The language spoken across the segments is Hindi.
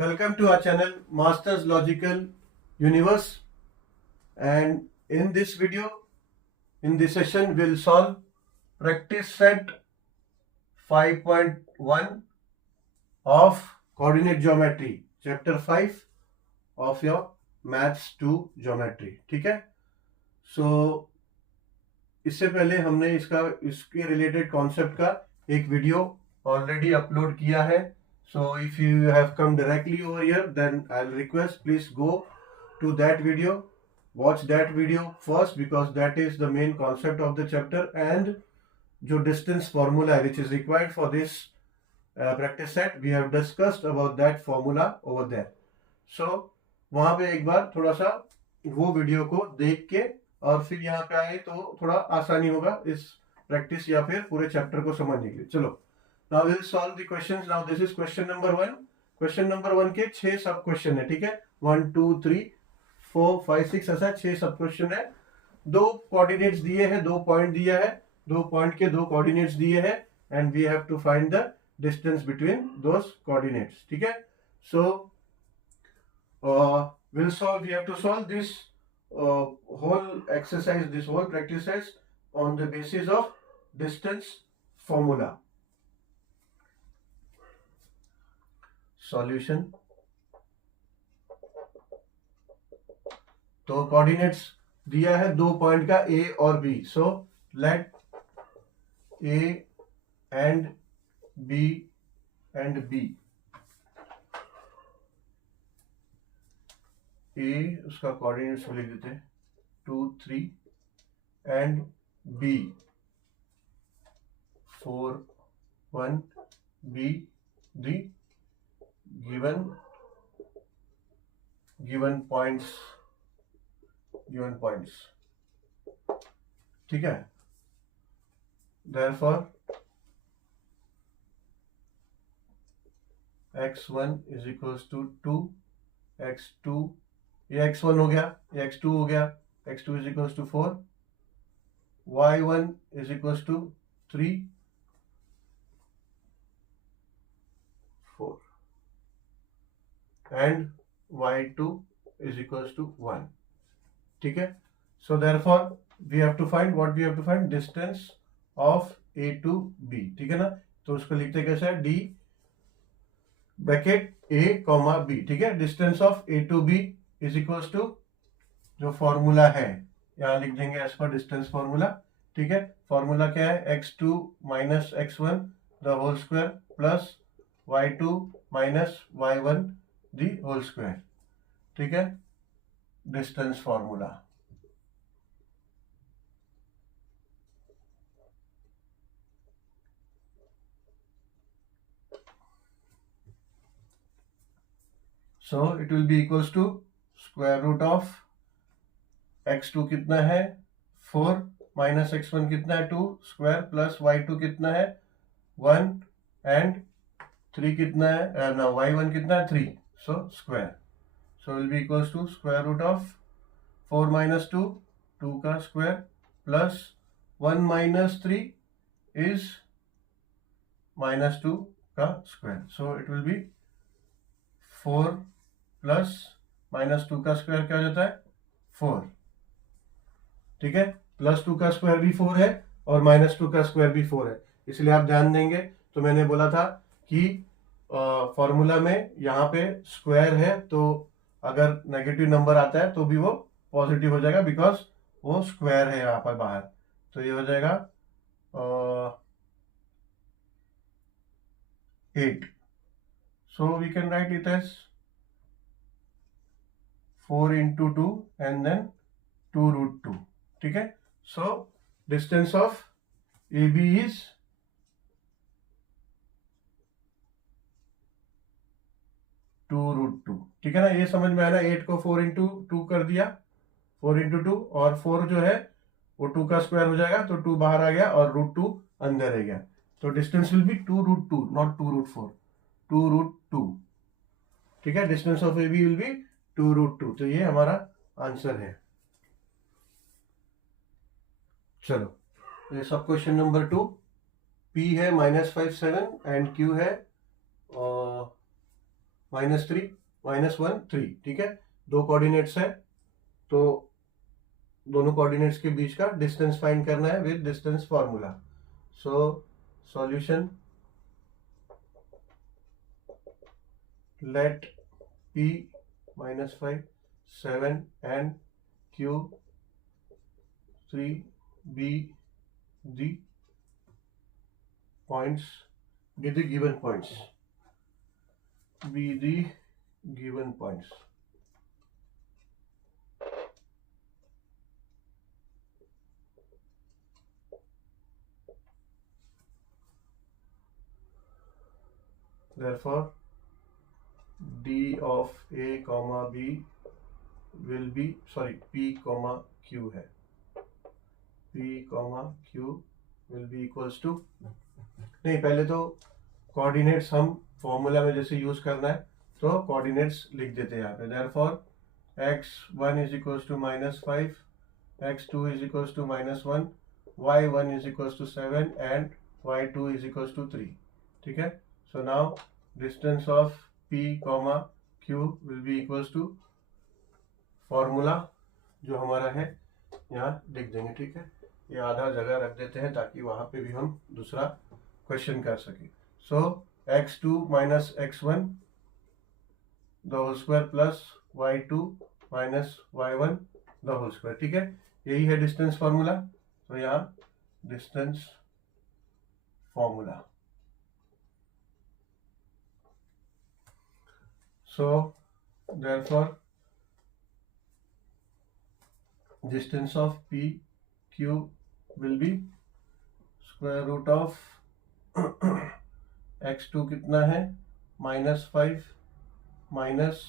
Welcome to our channel Masters Logical Universe, and in this video, in this session, we'll solve practice set 5.1 of coordinate geometry, chapter 5 of your maths 2 geometry. ठीक है, so इससे पहले हमने इसके रिलेटेड कॉन्सेप्ट का एक वीडियो ऑलरेडी अपलोड किया है. So if you have come directly over here, then I'll request please go to that video, watch that video first, because that is the main concept of the chapter, and जो distance formula which is required for this practice set, we have discussed about that formula over there. So वहाँ पे एक बार थोड़ा सा वो वीडियो को देख के और फिर यहाँ पे आए तो थोड़ा आसानी होगा इस प्रैक्टिस या फिर पूरे चैप्टर को समझने के लिए. चलो, now we'll solve the questions. Now this is question number 1. Question number 1 के 6 सब क्वेश्चन है. ठीक है, 1 2 3 4 5 6 ऐसा 6 सब क्वेश्चन है. 2 कोऑर्डिनेट्स दिए हैं, 2 पॉइंट दिया है, 2 पॉइंट के 2 कोऑर्डिनेट्स दिए हैं, and we have to find the distance between those coordinates. ठीक है, so we have to solve this whole exercise, this whole practice test on the basis of distance formula. Solution. तो कोऑर्डिनेट्स दिया है 2 पॉइंट का A और B. So let A and B and B. A उसका कोऑर्डिनेट्स लिख देते हैं 2 3 and B 4 1. B the given points. ठीक है, therefore x1 is equals to 2, x2 ये x1 हो गया, ये x2 हो गया, x2 is equals to 4, y1 is equals to 3 4 and y2 is equals to 1. ठीक है, so therefore we have to find what we have to find distance of A to B. ठीक है ना, तो उसको लिखते कैसे है, D bracket A comma B. ठीक है, distance of A to B is equals to जो फॉर्मूला है यहाँ लिख देंगे एज पर डिस्टेंस फॉर्मूला. ठीक है, फॉर्मूला क्या है, x2 minus x1 the whole square plus y2 minus y1 the whole square. ठीक है, distance formula. So it will be equals to square root of x2 कितना है 4 माइनस x1 कितना है 2 स्क्वायर प्लस y2 कितना है 1 एंड 3 कितना है ना y1 कितना है 3. So square, so will be equals to square root of 4 minus 2 का square plus 1 minus 3 is minus 2 का square. So it will be 4 plus minus 2 का square क्या हो जाता है 4. ठीक है, प्लस 2 का स्क्वायर भी 4 है और माइनस 2 का स्क्वायर भी 4 है. इसलिए आप ध्यान देंगे तो मैंने बोला था कि फॉर्मूला में यहाँ पे स्क्वायर है तो अगर नेगेटिव नंबर आता है तो भी वो पॉजिटिव हो जाएगा बिकॉज वो स्क्वायर है यहाँ पर बाहर. तो ये हो जाएगा 8. So we can write it as 4 into 2 and then 2 root 2. ठीक है, so distance of AB is 2 root 2. ठीक है ना, ये समझ में आया ना. 8 को 4 into 2 कर दिया, 4 into 2, और 4 जो है वो 2 का स्क्वायर हो जाएगा तो 2 बाहर आ गया और रूट 2 अंदर रह गया. तो distance will be 2 root 2, not 2 root 4, 2 root 2. ठीक है, distance of AB will be 2 root 2. तो ये हमारा आंसर है. चलो, ये सब क्वेश्चन नंबर 2. P है -5 7 एंड Q है -3 -1 3, ठीक है। दो कोऑर्डिनेट्स है तो दोनों कोऑर्डिनेट्स के बीच का डिस्टेंस फाइंड करना है with distance formula. So solution, let p -5 7 and q 3 be the points, be the given points, be the given points. Therefore d of a comma b will be, sorry, p comma q है, p comma q will be equals to, नहीं पहले तो कोऑर्डिनेट्स हम फॉर्मूला में जैसे यूज करना है तो कोऑर्डिनेट्स लिख देते हैं यहाँ पे। Therefore x1 is equals to -5, x2 is equals to -1, y1 is equals to 7 and y2 is equals to 3, ठीक है। So now distance of p comma q will be equals to formula जो हमारा है यहाँ लिख देंगे, ठीक है। ये आधा जगह रख देते हैं ताकि वहां पे भी हम दूसरा क्वेश्चन कर सके। So x2 minus x1 the whole square plus y2 minus y1 the whole square, ठीक है। यही है डिस्टेंस फॉर्मूला। तो यहाँ distance formula, so therefore distance of p q will be square root of x2 कितना है -5 minus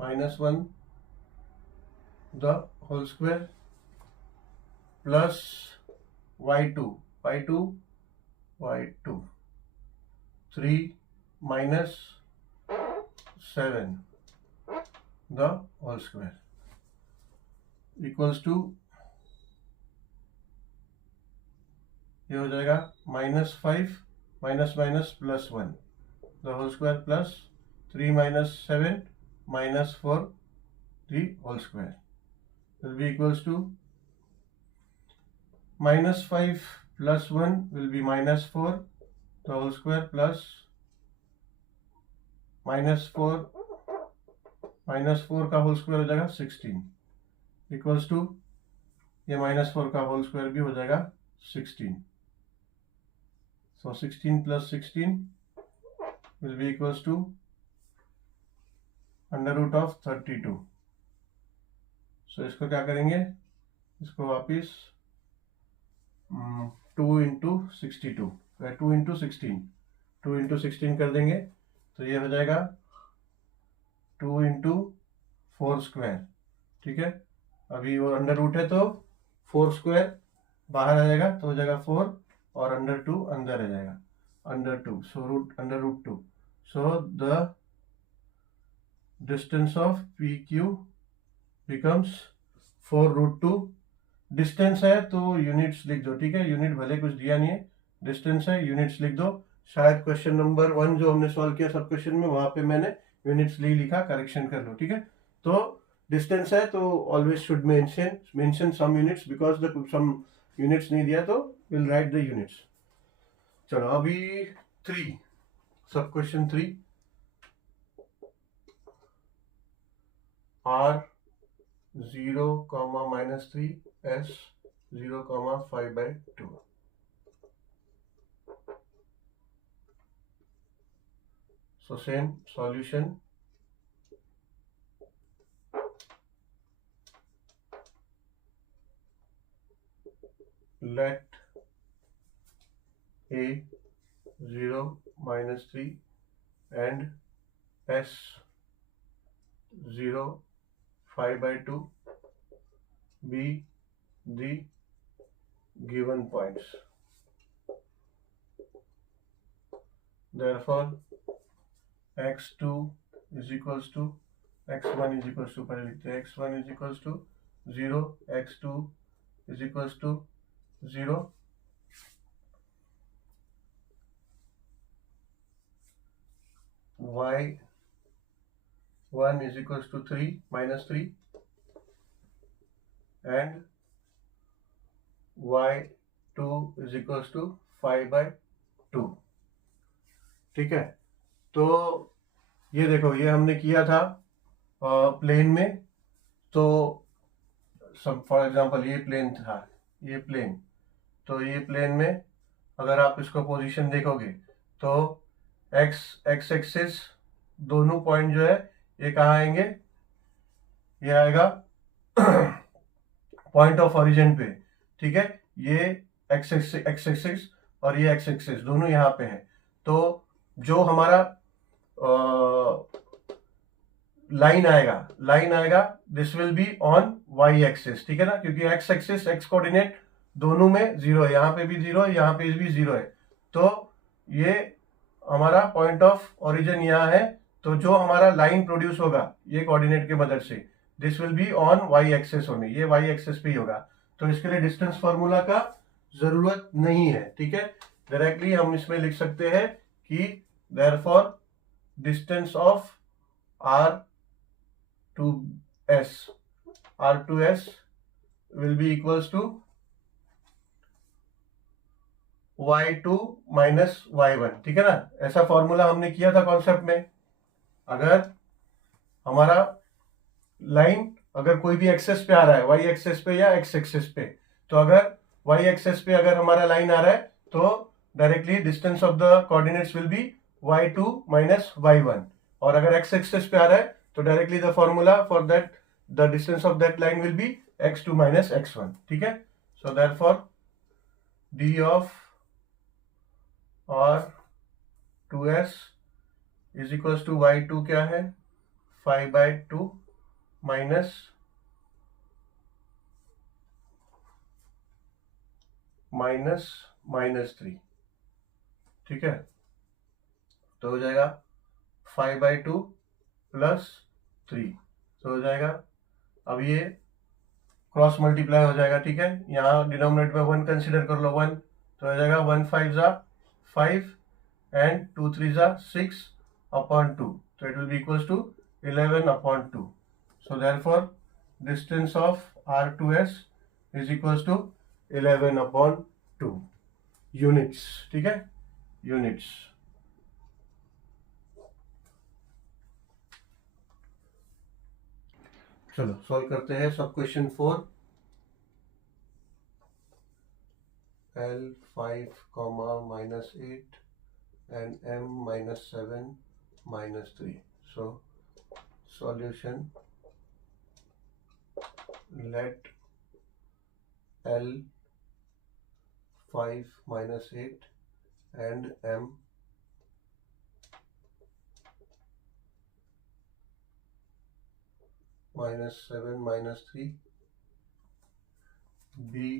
-1 the whole square plus y2 3 minus 7 the whole square equals to, ये हो जाएगा -5 minus minus plus 1 the whole square plus 3 minus 7 minus 4 the whole square will be equals to -5 plus 1 will be -4 the whole square plus -4 का होल स्क्वायर हो जाएगा 16 इक्वल्स टू, ये -4 का होल स्क्वायर भी हो जाएगा 16। So 16 plus 16 will be equals to √32। So इसको क्या करेंगे, इसको वापिस 2 इंटू 62, 2 इंटू 16 कर देंगे तो ये हो जाएगा 2 इंटू 4 स्क्वायर, ठीक है। अभी वो अंडर रूट है तो 4 स्क्वायर बाहर आ जाएगा तो हो जाएगा 4 और √2 अंदर आ जाएगा √2, सो √2। So the distance of P Q becomes 4√2। Distance है तो यूनिट्स लिख दो, ठीक है। यूनिट भले कुछ दिया नहीं है, डिस्टेंस है, यूनिट्स लिख दो। शायद क्वेश्चन नंबर 1 जो हमने सॉल्व किया सब क्वेश्चन में, वहां पे मैंने यूनिट्स नहीं लिखा, करेक्शन कर लो, ठीक है। तो डिस्टेंस है तो always should mention some units, because the some units नहीं दिया तो विल राइट द यूनिट्स। चलो अभी 3, सब question 3, r 0, -3 s 0, 5/2। so same solution, let a 0, -3 and s 0, 5/2 be the given points. Therefore x2 is equals to, x1 is equals to, पहले लिखते हैं x1 is equals to 0, x2 is equals to 0, y 1 is equals to 3 minus 3 and y2 is equals to 5/2। ठीक है, तो ये देखो, ये हमने किया था प्लेन में। तो सब फॉर एग्जांपल ये प्लेन था, ये प्लेन, तो ये प्लेन में अगर आप इसको पोजीशन देखोगे तो एक्स एक्सिस दोनों पॉइंट जो है ये कहाँ आएंगे, ये आएगा पॉइंट ऑफ ओरिजिन पे। ठीक है, ये एक्स एक्सिस और ये एक्स एक्सिस दोनों यहाँ पे है। तो जो हमारा लाइन आएगा this will be on Y axis. ठीक है ना, क्योंकि एक्स एक्सिस एक्स कोऑर्डिनेट दोनों में जीरो है, यहाँ पे भी जीरो है, यहाँ पे भी जीरो है। तो ये हमारा पॉइंट ऑफ ओरिजिन यहाँ है। तो जो हमारा लाइन प्रोड्यूस होगा ये कोऑर्डिनेट की मदद से, this will be on Y axis only, ये वाई एक्सिस पे ही होगा। तो इसके लिए डिस्टेंस फॉर्मूला का जरूरत नहीं है। ठीक है, डायरेक्टली हम इसमें लिख सकते हैं कि therefore distance of R2S will be equals to y2 minus y1। ठीक है ना, ऐसा फॉर्मूला हमने किया था कॉन्सेप्ट में। अगर हमारा लाइन अगर कोई भी एक्सेस पे आ रहा है, वाई एक्सेस पे या एक्स एक्सेस पे, तो अगर वाई एक्सेस पे अगर हमारा लाइन आ रहा है तो directly distance of the coordinates will be y2 minus y1। और अगर एक्स एक्सेस पे आ रहा है तो directly the formula for that the distance of that line will be x2 minus x1। ठीक है, so therefore d of R2S is equals to y2 क्या है, 5/2 माइनस -3। ठीक है, तो हो जाएगा 5/2 प्लस 3, तो हो जाएगा, अब ये क्रॉस मल्टीप्लाई हो जाएगा। ठीक है, यहाँ डिनोमिनेटर में 1 कंसिडर कर लो, 1, तो हो जाएगा 1 5 जा 5 एंड 2 3 जा 6/2, तो it will be equals to 11/2। So therefore distance of R2S is equals to 11/2 units. ठीक है, यूनिट्स। चलो सॉल्व करते हैं सब question 4। L5, -8 and M-7 -3. So solution, let L5 -8 and M-7 -3 be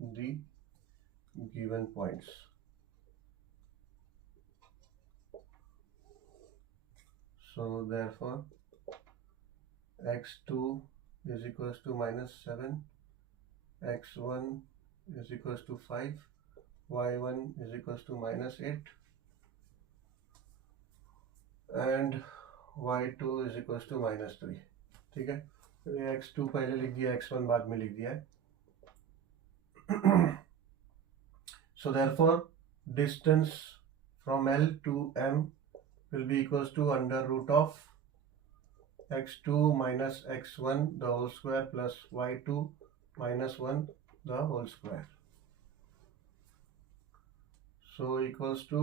the given points. So therefore x2 is equals to -7, x1 is equals to 5, y1 is equals to -8 and y2 is equals to -3। ठीक है, तो ये x2 पहले लिख दिया, x1 बाद में लिख दिया है। So therefore distance from L to M will be equals to under root of x2 minus x1 the whole square plus y2 minus 1 the whole square. So equals to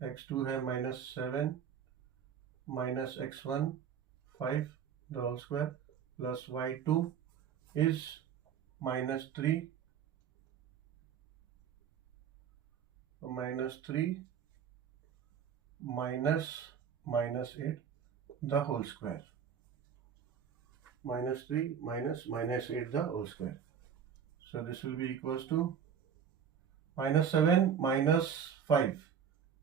x2 है -7 minus x1 5 the whole square plus y2 is -3 minus -8 the whole square, -3 minus -8 the whole square. So this will be equals to -7 minus 5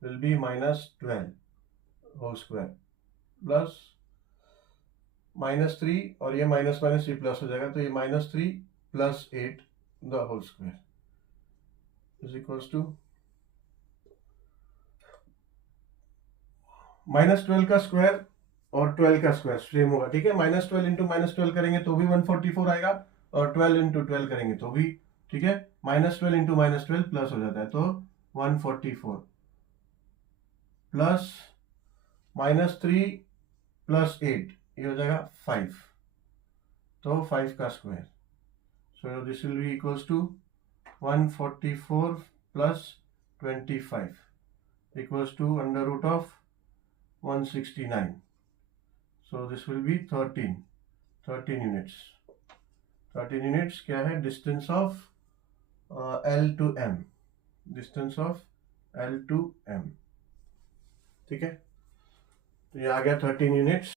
will be -12 whole square plus -3 और ये माइनस माइनस ये प्लस हो जाएगा, तो ये -3 plus 8 the whole square is equals to -12 का स्क्वायर और 12 का स्क्वायर सेम होगा, ठीक है। -12 इंटू -12 करेंगे तो भी 144 आएगा, और 12 इंटू 12 करेंगे तो भी, ठीक है। -12 इंटू -12 प्लस हो जाता है, तो 144 प्लस -3 प्लस 8, ये हो जाएगा 5, तो 5 का square, so this will be equals to 144 plus 25 equals to under root of 169, so this will be 13 units। 13 units क्या है, distance of L to M, distance of L to M, ठीक है। तो ये आ गया 13 यूनिट्स।